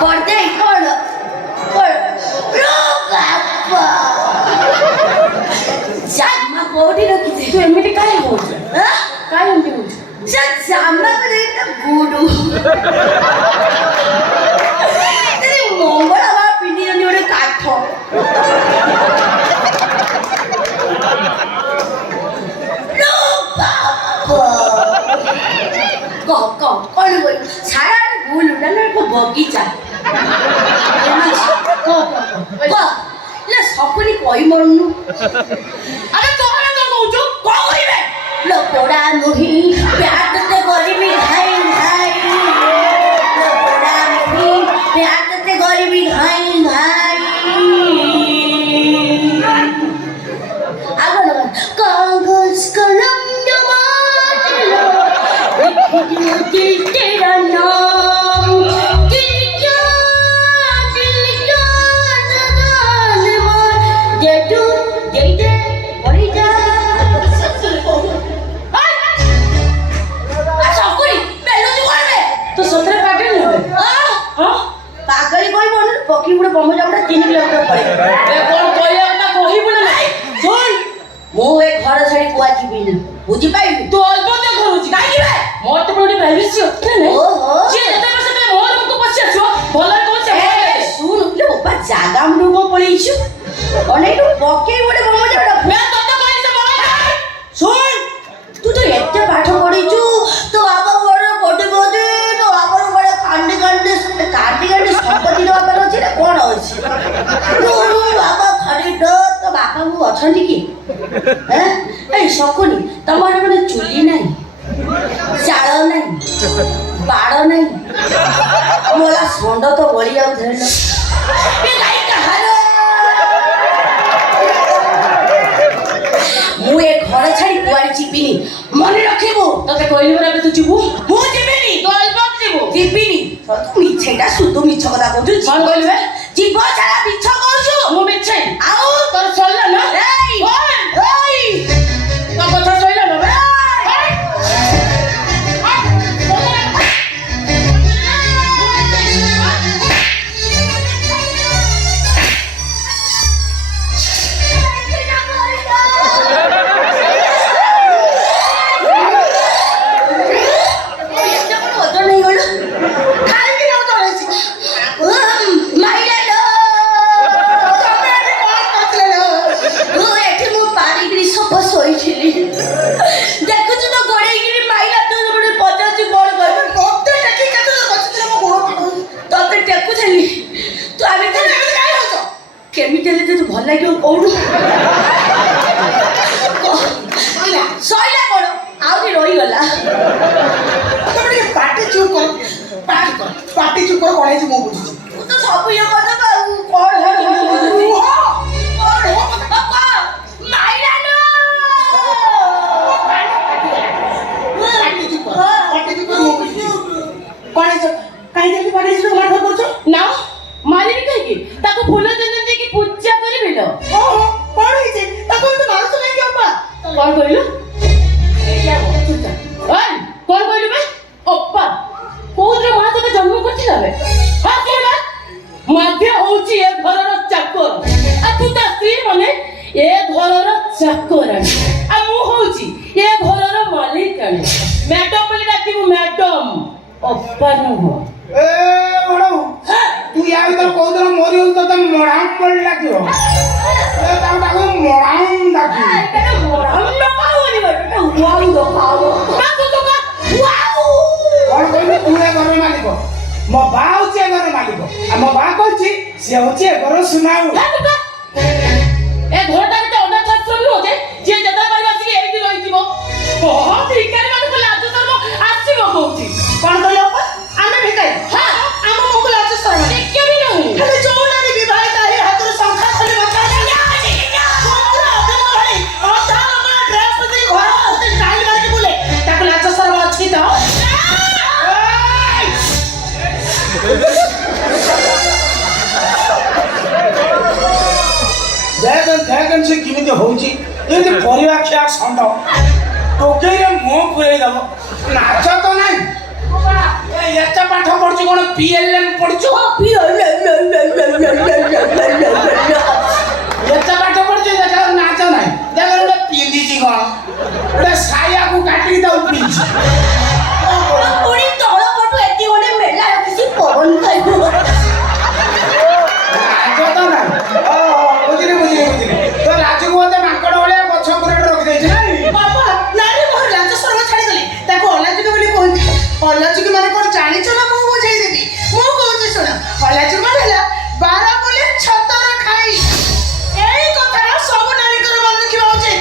करते कौन जामा कोडी रखी तू एमटी काय होत काय एमटी होत जामा करे गुडू तेरे मंगल आवा पिंडी जनी ओडे काठ लो बाबा कौन बोल सारा भूल उड़ाने को बगीचा ले सपनी कोई मरनु अरे कोहरा तो कहू को होइबे लो पोड़ा नही प्यार ते गरीबी हाय हाय लो पोड़ा नही प्यार ते गरीबी हाय हाय आगो कागज कलम जमा लो दिल तेरा नाम पकी बुढ़े बम जावड़ा 3 किलोमीटर पड़े ए कोन कोइया ना कोही बुढ़े नाही सुन मो एक घर छाडी कुआ जीबिनी बुझी पाई तू अल्प ते करूची काई रे मोर तो बड़ी प्राइवेसी होते ने ओहो जे जते बसे ते मोर हमको पछे छो भला तो से सुन ले बाबा जागा हमनु को पळीछु अने तो पकी बुढ़े बम जावड़ा मैं तो कहि से बोला सुन तू तो एते पाठ पढीछु तो बाबा बड़ कोटे कोटे तो बाबा बड़ कांडी कांडी संपत्ति रो बाबा अछि रे कोन अछि तो बाबा खड़ी तो बापा को अछंती की हैं ए सकुनी तमर माने चुली नाही चाळ नाही बाड़ नाही मोला सोंड तो बळी जाउ धेल ए गाई कहारो मु ए घर छाडी कुआरी चिपिनी मने रखिबो तते कहली बरा तू चिबू मु चिपिनी तो अलबत चिबू चिपिनी तू मिछेटा सुतो मिछ कथा कहू कोन कहली बे जीव सारा मिछ कहू मु मिछे आउ तोर चलला ना एई ओई तो कथा चलला ना बे भल लगे कौन सैला कौन आउरी रहीगला पार्टी चुप कर पार्टी चुप कर कौन है मो बुझी तो सब ये कथा कौन है पापा माइला नो पार्टी चुप कर मो बुझी कौन है काई देखि पार्टी चुप मार करछो ना मारिबी काई ताको फूल चंदन दे की पूजा करिबिलो ओहो कौन है जे ताको तो मारस नहीं के अपा कौन कहलो एया पूजा ओय कौन कहलु बे ओप्पा कोद्र मां तो जन्म करथिला बे हां केला मध्य होची ए घरर चाकर आ तू ता स्त्री माने ए घरर चाकर आ मु होची ए घरर मालिक मैडम बोली डाकी मैडम ओप्पा न हो ए ओडो तू या भीतर कोन दिन मोरी हो तो मोड़ाम पड़ लागियो ए ताको मोड़ाम दाकी एटा मोराम न पावनी बटा वाउ दो खाओ ना तो का वाउ कौन कहले तू ए घर मालिक मो बाऊ जे घर मालिक आ मो बा कहछि से होछि घर सुनाऊ ए घरटा के ओना छत सुन हो जे जे जदा बारी आसी एई दिन रही जीवो बहुत भिकारी मान को लाज शर्म आसीबो कहउची कौन कहले अपा आमे भिकारी हां आम मोको लाज शर्म देखे भी नहीं खाली जोना रे विवाह ताही हाथ संख्या खाली बता ना पुत्र अधन भाई और तार अपना ड्रेस में घर होते स्टाइल मार के बोले ताको लाज शर्म अछि तो देखन से किमिते होउची एते परिवा खिया संड टोकेरे मुंह पुरै दबो नाच तो नाही ए एते पाठ पढ କହୁଛୁ କଣ PLM ପଢୁଛୁ? ଏତେ ପାଠ ପଢୁଛୁ ଦେଖା ନାଚ ନାହିଁ। ଦେଖ ଗୋଟେ ପିନ୍ଧିଛି କଣ ଗୋଟେ ସାୟାକୁ କାଟିକି ତାକୁ ପିନ୍ଧିଛି। ପୁଣି ତଳ ପଟୁ ଏଠି ଗୋଟେ ମେଲା ରଖିଛି ପବନ ଖାଇବ। ନାଚ ତ ନାହିଁ। ବୁଝିଲି ବୁଝିଲି ବୁଝିଲି। ତ ରାଜୁକୁ ମତେ ମାଙ୍କଡ ଭଳିଆ ଗଛ ଉପରେ ରଖିଦେଇଛି ନାଇଁ? ବାବା ନାରୀ ମୋର ଲାଜ ସରମ ଛାଡ଼ିଗଲି। ତାକୁ ଅଲାଜୁକ ବୋଲି କୁହନ୍ତି। ଅଲାଜୁକ ମାନେ କଣ ଜାଣିଛ ନା? ମୁଁ ବୁଝେଇଦେବି। ମୁଁ କହୁଛି ଶୁଣ। ଅଲାଜୁକ ମାନେ ହେଲା ବାର ବୋଲି ଛତର ଖାଇ। ଏଇ କଥାଟା ସବୁ ନାରୀଙ୍କର ମନେ ରଖିବା ଉଚିତ।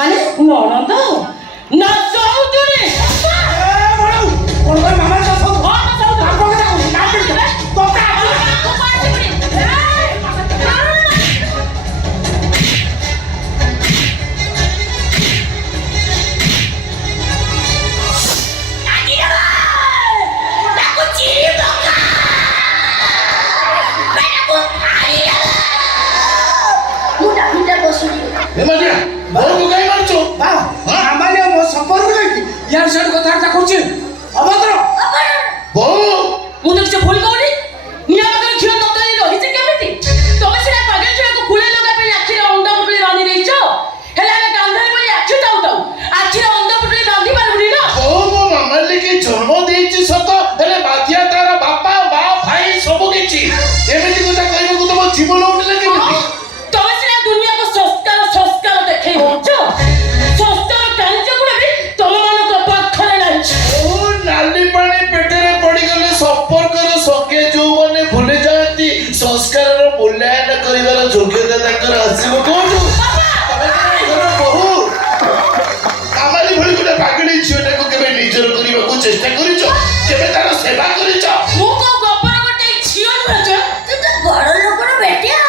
মানে ননদ না চৌধুরী মামার কথা ইয়ার সাথে কথাবার্তা করছে অভদ্র ମୁଁ ତ କିଛି ଭୁଲ କହୁନି ନିଆଁ ପାଖରେ ଝିଅ ତତ୍ତ୍ୱ ରହିଛି କେମିତି ତମେ ସିନା ପାଗଳ ଝିଅକୁ ଫୁଲେ ଲଗା ପାଇଁ ଆଖିରେ ଅଣ୍ଡା ପୁଟୁଳି ବାନ୍ଧି ଦେଇଛ ହେଲେ ଆମେ ଗାନ୍ଧାରୀ ପାଇଁ ଆଖି ଥାଉ ଥାଉ ଆଖିରେ ଅଣ୍ଡା ପୁଟୁଳି ବାନ୍ଧି ପାରିବୁନି ନା ମୋ ମାମାଲିକି ଜନ୍ମ ଦେଇଛି ସତ ହେଲେ ବାଧ୍ୟ ତାର ବାପା ମା ଭାଇ ସବୁ କିଛି ଏମିତି କଥା କହିବାକୁ ତମ ଜୀବନ ଉଠିଲେ କେମିତି ତମେ ସିନା ଦୁନିଆକୁ ସଂସ୍କାର ଦେଖେଇ ହଉଛ ସଂସ୍କାର କାର୍ଯ୍ୟଗୁଡ଼ା ବି ତମମାନଙ୍କ ପାଖରେ ନାହିଁ ନାଲି ପାଣି ପେଟରେ ପଡିଗଲେ ସମ୍ପର୍କର ସଙ୍ଗେ ଯୋଉମାନେ ଭୁଲି ଯାଆନ୍ତି ସଂସ୍କାରର ମୂଲ୍ୟାୟନ କରିବାର ଯୋଗ୍ୟତା ତାଙ୍କର ଆସିବ କୋଉଠୁ ବହୁ ଆମରି ଭଳି ଗୋଟେ ପାଗଳି ଝିଅଟାକୁ କେବେ ନିଜର କରିବାକୁ ଚେଷ୍ଟା କରିଛ କେବେ ତାର ସେବା କରିଛ ମୁଁ କଣ ଗପର ଗୋଟେ ଝିଅ ନୁହେଁ ତୁ ତ ବଡ ଲୋକର ବେଟିଆ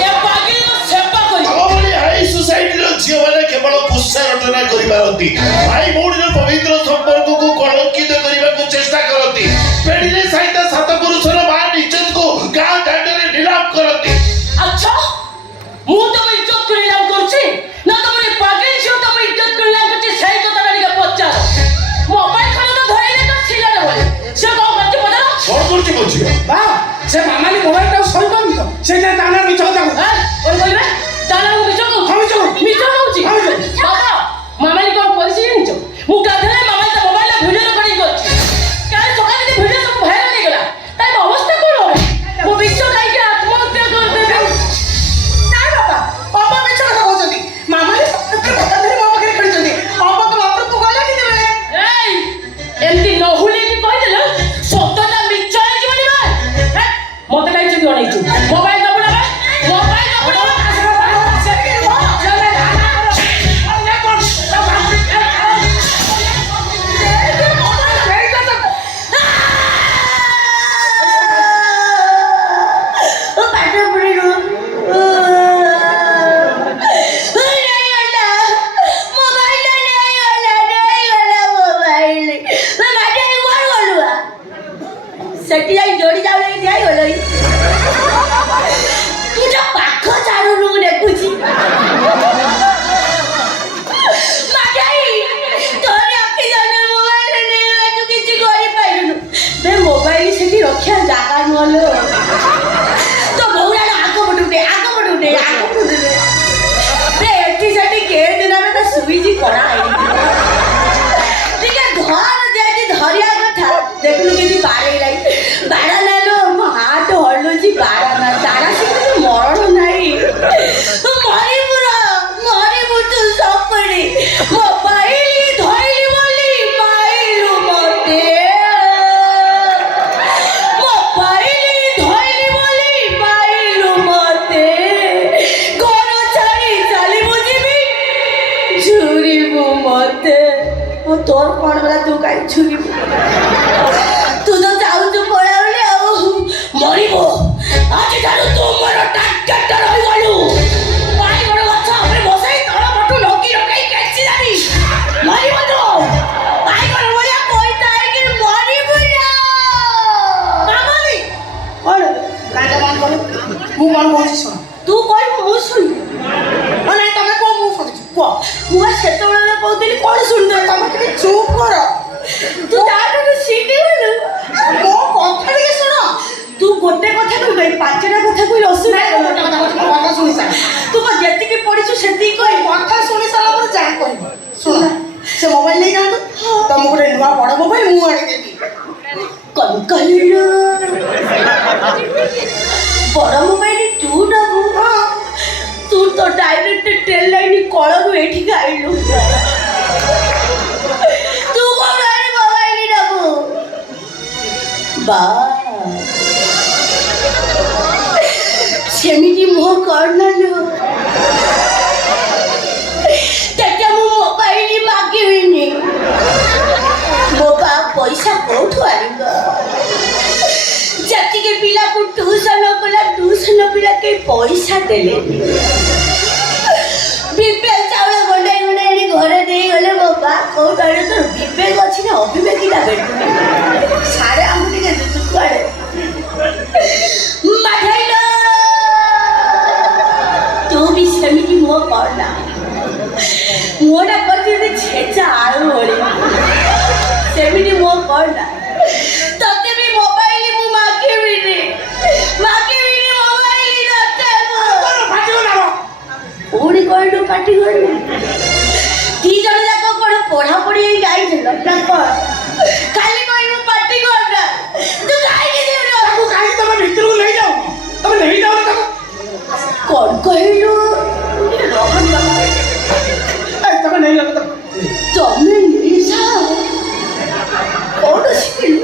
ଏ ପାଗଳିର ସେବା କରି ଆମ ଭଳି ହାଇ ସୋସାଇଟିର ଝିଅମାନେ କେବଳ ପୁଷ୍ପା ରଚନା କରିପାରନ୍ତି ଭାଇ ଭଉଣୀର ପବିତ୍ର ସମ୍ପର୍କକୁ କଳଙ୍କିତ କରିବାକୁ ଚେଷ୍ଟା କରନ୍ତି ପେଢିରେ ସହିତ ସାତ ପୁରୁଷର ମା ଇଜ୍ଜତକୁ ଗାଁ ଦାଣ୍ଡରେ ନିଲାମ କରନ୍ତି ଆଚ୍ଛା ମୁଁ ତମ ଇଜ୍ଜତ ନିଲାମ କରୁଛି ନା ତମର ଏ ପାଗଳି ଝିଅ ତମ ଇଜ୍ଜତ ନିଲାମ କରୁଛି ସେଇ କଥାଟା ଟିକେ ପଚାର ମୋବାଇଲ ଖଣ୍ଡ ତ ଧରିଲେ ତ ছিলাটা বলে সে କଣ କରୁଛି ପଚାର କଣ କରୁଛି ମୋ ଝିଅ ବା ସେ ମାମାଲି ମୋବାଇଲଟାକୁ ସହିପାରୁନି ତ ସେଇଟା ତାର ମିଛ କଥା କଣ କହିବେ ତାହେଲେ ମୁଁ ମିଛ କହୁଛି ମିଛ କହୁଛି ବାବା ମାମାଲି କଣ କରିଛି ଜାଣିଛ ମୁଁ ଗାଧେଇଲେ ମାମାଲି ତା ମୋବାଇଲରେ ଭିଡିଓ ରେକର୍ଡିଂ କରିଛି କାଲି ସକାଳେ ଯଦି ଭିଡିଓ ସବୁ ଭାଇରାଲ ହେଇଗଲା ତାର ଅବସ୍ଥା କଣ হবে ମୁଁ ବିଷ ଖାଇକି ଆତ୍ମହତ୍ୟା କରିଦେବି ନାଇଁ ବାପା ଅପା ମିଛ କଥା କହୁଛନ୍ତି ମାମାଲି ସତରେ କଥା ଧରି ମୋ ପାଖରେ ଖେଳିଛନ୍ତି ଅପାକୁ ବାପକୁ ଗଲା କେତେବେଳେ ଏଇ ଏମିତି ନହୁଲେଇକି କହିଦେଲେ ସତଟା ମିଛ ହେଇଯିବନି ବା ମତେ କାହିଁ ଚୁଟି ଅନେଇଛୁ ମୋବାଇଲ ଦବୁ ନା ମୋବାଇଲ ଦବୁ ନା ସେଠି ଯାଇ ଯୋଡ଼ି ଯାଉ ଲାଗି ଠିଆ ହେଇଗଲଣି ତୁ ଯୋଉ ପାଖ ଚାରୁରୁ ମୁଁ ଦେଖୁଛି ତୋର ଆଖି ଜାଣେ ମୋବାଇଲ ନେଇ ତୁ କିଛି କରିପାରିଲୁନୁ ବେ ମୋବାଇଲ ସେଠି ରଖିବା ଜାଗା ନୁହଁଲୋ ତ ବଉରାର ଆଗ ପଟୁ ଉଠେ ବେ ଏଠି ସେଠି କେ ଦିନରେ ତ ସୁଇଚି କଣା ହେଇନି ଟିକେ ଧର ଯାଇକି ଧରିବା କଥା ଦେଖୁନୁ କେମିତି ବାଡ଼େଇ ଲାଗି ବାଡ଼ା ନେଲୋ ମୋ ହାତ ହଲୁଛି ବାଡ଼ା ନା ତାରା ସେମିତି ମରଣ ନାହିଁ ମରିବୁ ତୁ ସପରି ମୋ ପାଇଲି ଧଇଲି ବୋଲି ପାଇଲୁ ମତେ ମୋ ପାଇଲି ଧଇଲି ବୋଲି ପାଇଲୁ ମତେ ଘର ଛାଡ଼ି ଚାଲିବୁ ଯିବି ଝୁରିବୁ ମତେ ଓ ତୋର କଣ ବେଲା ତୁ କାହିଁ ଝୁରିବୁ ତୁ ତ ଯାଉଛୁ ପଳାଉଲି ଆଉ ମରିବୁ ଆଜିଠାରୁ ତୁ ମୋର ଟାର୍ଗେଟ ରହିଗଲୁ ବାଇଗଣ ଗଛ ଉପରେ ବସାଇ ତଳ ପଟୁ ଲଗି ରଖାଇ କେଞ୍ଚି ଦାବି ମରିବୁ ତୁ ବାଇଗଣ ଭଳିଆ ପଇତା ହେଇକି ମରିବୁ ନା ମାମାଲି କଣ କାଇଟା ବନ୍ଦ କର ମୁଁ କଣ କହୁଛି ଶୁଣ ତୁ କହିବୁ ମୁଁ ଶୁଣିବି ନାଇଁ ତମେ କହ ମୁଁ ଶୁଣୁଛି କୁହ ମୁଁ ସେତେବେଳେ କହୁଥିଲି କଣ ଶୁଣିଦେବ ତମେ ଟିକେ ଚୁପ୍ କର ତୁ ତାଠୁ ଶିଖିଗଲୁ ମୋ କଥା ଟିକେ ଶୁଣ ତୁ ଗୋଟେ କଥା କହିବୁ ପାଞ୍ଚଟା କଥା କହି ଅସୁବିଧା କଥା ଶୁଣି ସାର ତୁ କଣ ଯେତିକି ପଢିଛୁ ସେତିକି କହି କଥା ଶୁଣି ସାରିଲା ପରେ ଯାହା କହିବ ଶୁଣ ସେ ମୋବାଇଲ ନେଇ ଯାଆନ୍ତୁ ତମକୁ ଗୋଟେ ନୂଆ ବଡ ମୋବାଇଲ ମୁଁ ଆଣିଦେବି କଣ କହିଲୁ ବଡ ମୋବାଇଲ ତୁ ନବୁ ତୁ ତ ଡାଇରେକ୍ଟ ଟ୍ରେନ୍ ଲାଇନ୍ କଳରୁ ଏଠିକି ଆଇଲୁ ତୁ କଣ ଆଣି ମୋବାଇଲ ନବୁ ବା ସେମିତି ମୁହଁ କରନାଲୁ ତେତେ ପଇସା କୋଉଠୁ ଆଣିବ? ଯେତିକି ପିଲାକୁ ଟ୍ୟୁସନ କଲା ଟ୍ୟୁସନ ପିଲା କେହି ପଇସା ଦେଲେନି। ବିବେକ ଚାଉଳ ଗଣ୍ଡାଇ ଗଣ୍ଡାଇ ଆଣି ଘରେ ଦେଇଗଲେ ମୋ ବା କୋଉଠୁ ଆଣିବ? ତୋର ବିବେକ ଅଛି ନା ଅବିବେକିଟା ବେଟୁ ସାରେ ଆମକୁ ଟିକେ ଦୁଃଖ କୁଆଡେ ମାଠାଇଲ। ତୁ ବି ସେମିତି ମୁହଁ କରନା। ମୁହଁଟା କରିଛି ଛେଚା ଆଳୁ ଭଳି ସେମିତି ମୁହଁ କରନା। ତତେ ବି ମୋବାଇଲ ମୁଁ ମାଗିବିନି ମୋବାଇଲ ତତେ ପୁଣି କହିଲୁ ପାଟି କରିବୁ। ଦି ଜଣ ଯାକ କଣ ପଢାପଢି ହେଇ ଯାଇଥିଲ ନା କଣ? ଖାଲି କହିବୁ ପାଟି କରନା। ତୁ କାହିଁକି ତାକୁ କାହିଁକି ତମେ ଭିତରକୁ ନେଇଯାଉ? ତମେ ନେଇଯାଉନ ତାକୁ। କଣ କହିଲୁ? ତମେ ନେଇଯାଉ ତାକୁ। ତମେ ନେଇଯାଅ? କଣ ଶିଖିଲୁ?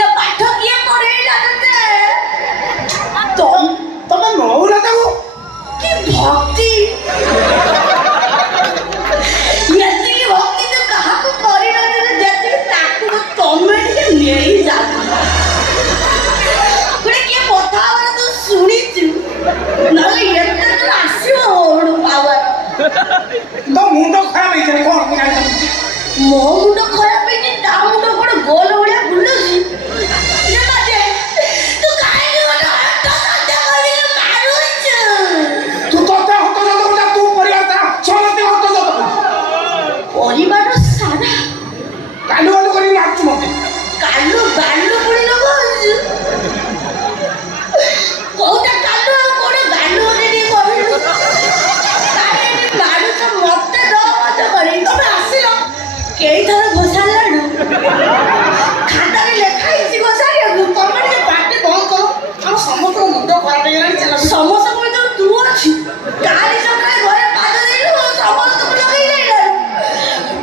ଏ ପାଠ କିଏ ପଢେଇଲା ତତେ? ତମେ ନଉନ ତାକୁ। କି ଭକ୍ତି! ଏତିକି ଭକ୍ତି ତୁ କାହାକୁ କରିନଥିଲୁ ଯେତିକି ତାକୁ ତମେ ଟିକେ ନେଇଯାଅ। ଗୋଟେ କିଏ କଥା ହବାର ତୁ ଶୁଣିଛୁ? ନହେଲେ ଏତେ ତୁ ଆସିବ ଓଡୁ ପାୱାର। ତୋ ମୁଣ୍ଡ ଖରାପ ହେଇଯାଏ କଣ ମୁଁ ଜାଣିଛି। ମୋ ମୁଣ୍ଡ ଖରାପ ହେଇଛି ତା ମୁଣ୍ଡ କଣ ଗୋଲ ଭଳିଆ ବୁଲୁଛି? ତୁ କାହିଁକି ଗୋଟେ ହନ୍ତସନ୍ତ କରିକି ମାରୁଛୁ? ତୁ ତୋତେ ହନ୍ତସନ୍ତ କରୁଛ। ତୁ ପରିବାର ସମସ୍ତେ ହନ୍ତସନ୍ତ କରୁଛୁ। ପରିବାର ସାରା କାଲୁ ବାଲୁ କରିକି ମାରୁଛୁ ମତେ। କାଲୁ ବାଲୁ ପୁଣି ଲଗାଉଛୁ। କୋଉଟା କାଲୁ ଆଉ କୋଉଟା ବାଲୁ ଗୋଟେ ଟିକେ କହିଲୁ। ମାରୁଛ ମତେ ମତେ କରି। ତମେ ଆସିଲ କେଇଥର ଘୋଷାରିଲାଠୁ ଖାତାରେ ଲେଖା ହେଇଛି ଘୋଷାରିବାକୁ। ତମେ ଟିକେ ପାଟି ବନ୍ଦ କର। ଆମ ସମସ୍ତଙ୍କ ମୁଣ୍ଡ ଖରାପ ହେଇଗଲାଣି। ସମସ୍ତଙ୍କ ଭିତରେ ତୁ ଅଛୁ। କାଲି ସକାଳେ ଘରେ ପାଦ ଦେଇଲୁ ସମସ୍ତଙ୍କୁ ଲଗେଇ ଯାଇଲାରୁ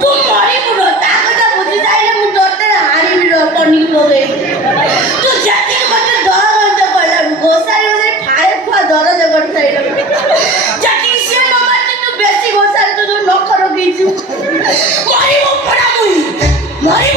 ତୁ ମରିବୁ। ତା କଥା ବୁଝି ଯାଇଲେ ମୁଁ ତୋତେ ହାରିବି ପନିକି ଲଗେଇ। ତୁ ଯେତିକି ମତେ ଡର ଗଞ୍ଚ କହିଲାରୁ ଘୋଷାରି ଘୋଷାରି ଫାଳେ ଖୁଆ ଦରଜ କରିସାରିଲୁ। ଯେତିକି ସିଏ ନ ମାରିଛି ତୁ ବେଶୀ ଘୋଷାରି ତୁ ଯୋଉ ନଖ ରଖିଛୁ। ମରିବୁ ପଡା ମୁଇ ମରିବୁ।